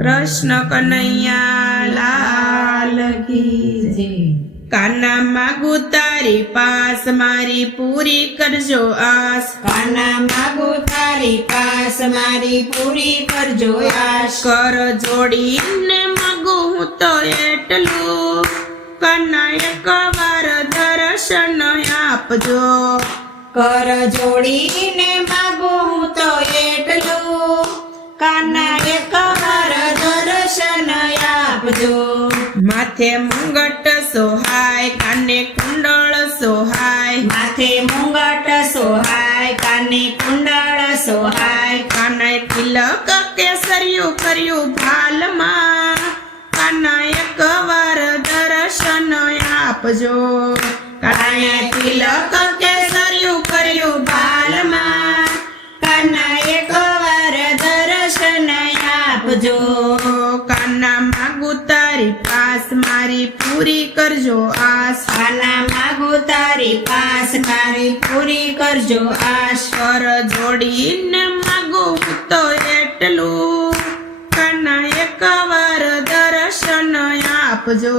કૃષ્ણ કનૈયા લાલ કી જય। કાના માગું તારી પાસ મારી પૂરી કરજો આસ। કાના માગું તારી પાસ મારી પૂરી કરજો આશ। કર જોડીને માગું હું તો એટલું કાના એકવાર દર્શન આપજો। કર જોડીને માગું હું તો એટલું કાના એકવાર દર્શન આપજો। માથે મુંગટ સોહાય કાને કુંડળ સોહાય। માથે મુંગટ સોહાય કાને કુંડળ સોહાય। કાનાએ તિલક કેસરિયું કર્યું ભાલમાં કાના એકવાર દર્શન આપજો। કાના તિલક કેસરિયું કર્યું ભાલમાં કાના એકવાર દર્શન આપજો। કાના માગું તારી પાસ મારી પૂરી કરજો આસ। કાના માગું તારી પાસ મારી પૂરી કરજો આશ। કર જોડીને માગું હું તો એટલું કાના એકવાર દર્શન આપજો।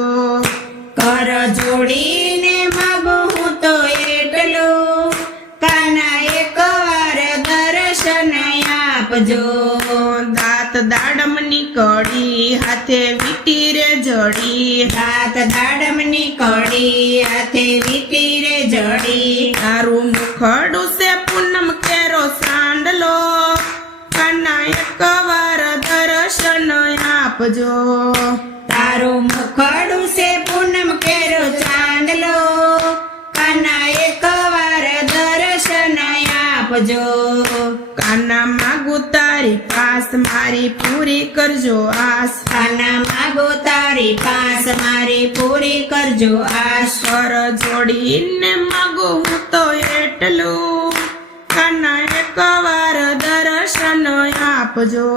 કર જોડીને માગું હું તો એટલું કાના એકવાર દર્શન આપજો। દાંત દાડમની કડી હાથે વીટી રે જડી। દાંત દાડમની કડી હાથે વીટી રે જડી। તારું મુખડું છે પૂનમ કેરો સાંડલો કાના એકવાર દર્શન આપજો। તારું મુખડું છે પૂનમ કેરો ચાંદલો કાના એકવાર દર્શન આપજો। કાના માગું તારી પાસ મારી પૂરી કરજો આસ। કાના માગું તારી પાસ મારી પૂરી કરજો આશ। કર જોડીને માગું હું તો એટલું કાના એકવાર દર્શન આપજો।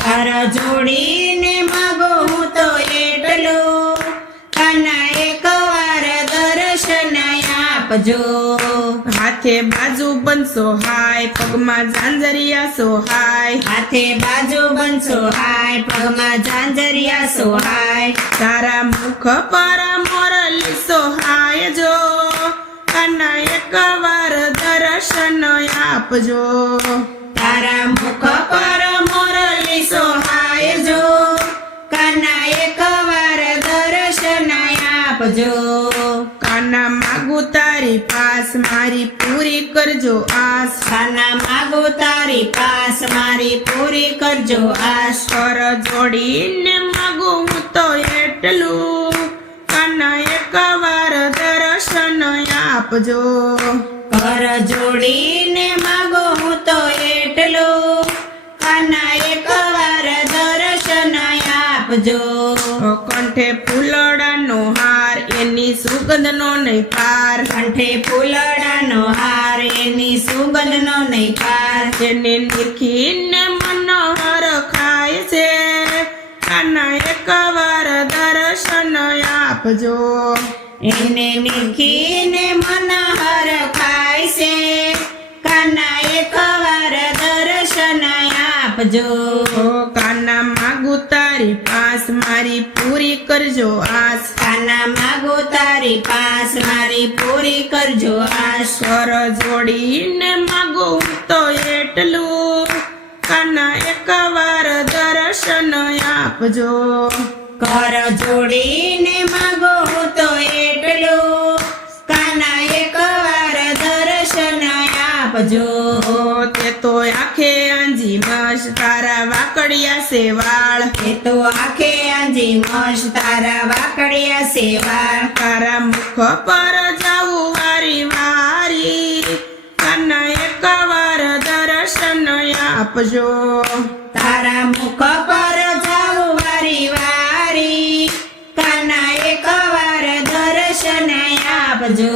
કર જોડીને માગો હું તો એટલું કાના એકવાર દર્શન આપજો। હાથે બાજુ બનશો હાય પગમાં ઝાંઝરિયા સોહાય। હાથે બાજુ બનશો હાય પગમાં ઝાંઝરિયા સોહાય। તારા મુખ પર મોરલી સોહાય જો કાના એકવાર દર્શન આપજો। તારા મુખ પર મોરલી સોહાય જો કાના એકવાર દર્શન આપજો। કાના માગું તારી પાસ મારી પૂરી કરજો આસ। કાના માગું તારી પાસ મારી પૂરી કરજો આશ। કર જોડીને માગું હું તો એટલું કાના એકવાર દર્શન આપજો। કર જોડીને માગો હું તો એટલું કાના એકવાર દર્શન આપજો। કંઠે ફૂલડાનો હાર એની સુગંધનો નહીં પાર। કંઠે ફૂલડાનો હાર એની સુગંધનો નહીં પાર। તેને નિરખીને મનોહર ખાય છે કાના એકવાર દર્શન આપજો। એને નીકીને મનહર ખાય છે કાના એકવાર દર્શન આપજો। કાના માગું તારી પાસ મારી પૂરી કરજો આસ। કાના માગું તારી પાસ મારી પૂરી કરજો આશ। કર જોડીને માગું હું તો એટલું કાના એકવાર દર્શન આપજો। કર જોડીને માગો હું તો એટલું કાના એકવાર દર્શન આપજો। તે તો આંખે આંજી મસ તારા વાકડિયા છે વાળ। એ તો આખે આંજી મસ તારા વાકડિયા છે વાળ। તારા મુખ પર જાવું વારી વારી કાના એકવાર દર્શન આપજો। તારા મુખ પર જાઉં વારી વારી કાના એકવાર દર્શન આપજો।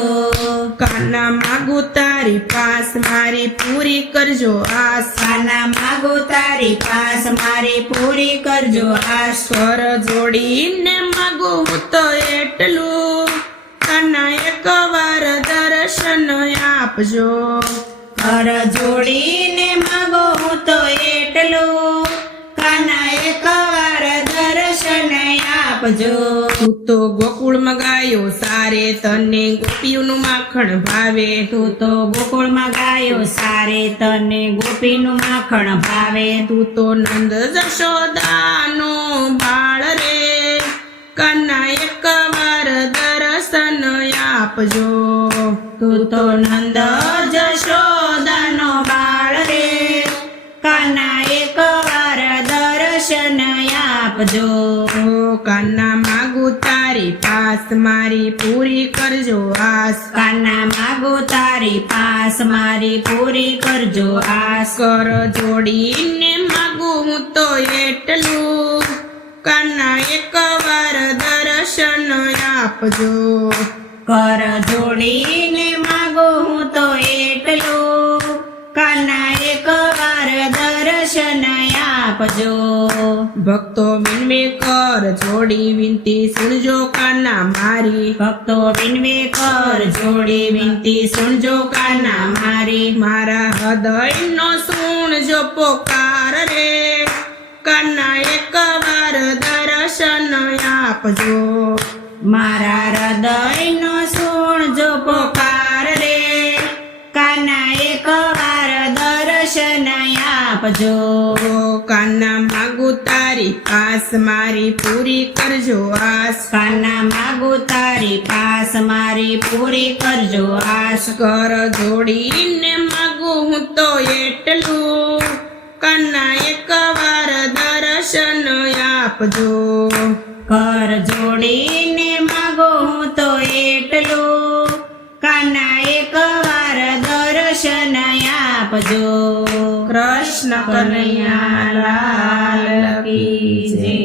કાના માગું તારી પાસ મારી પૂરી કરજો આસ। કાના માગું તારી પાસ મારી પૂરી કરજો આશ। કર જોડીને માગું હું તો એટલું કાના એકવાર દર્શન આપજો। કર જોડીને માગો હું તો એટલું કાના એકવાર આપજો. તું તો ગોકુળમાં ગાયો સારે તને ગોપીઓનું માખણ ભાવે. તું તો ગોકુળમાં ગાયો સારે તને ગોપીનું માખણ ભાવે. તું તો નંદ જશોદાનો બાળ રે કન્ના એકવાર દર્શન આપજો. તું તો નંદ જશોદાનો બાળ રે કાના એકવાર દર્શન આપજો. ઓ કાના માગું તારી પાસ મારી પૂરી કરજો આસ. કાના માગો તારી પાસ મારી પૂરી કરજો આસ. કર જોડીને માગું હું તો એટલું કાના એકવાર દર્શન આપજો. કર જોડીને માગો હું તો એટલું કાના એકવાર દર્શન આપજો. ભક્તો વિનવે કર જોડી વિનતી સુણજો કાના મારી. ભક્તો વિનવે કર જોડી વિનતી સુણજો કાના મારી. મારા હૃદયનો સુણજો પોકાર રે કાના એકવાર દર્શન આપજો. મારા હૃદયનો સુણજો પોકાર રે કાના એકવાર દર્શન આપજો. ઓ કાના માગું તારી પાસ મારી પૂરી કરજો આસ. કાના માગો તારી પાસ મારી પૂરી કરજો આસ. કર જોડીને માગું હું તો એટલું કાના એકવાર દર્શન આપજો. કર જોડીને માગો હું તો એટલું કાના એકવાર દર્શન આપજો. કૃષ્ણ કનૈયા લાલ કી જય.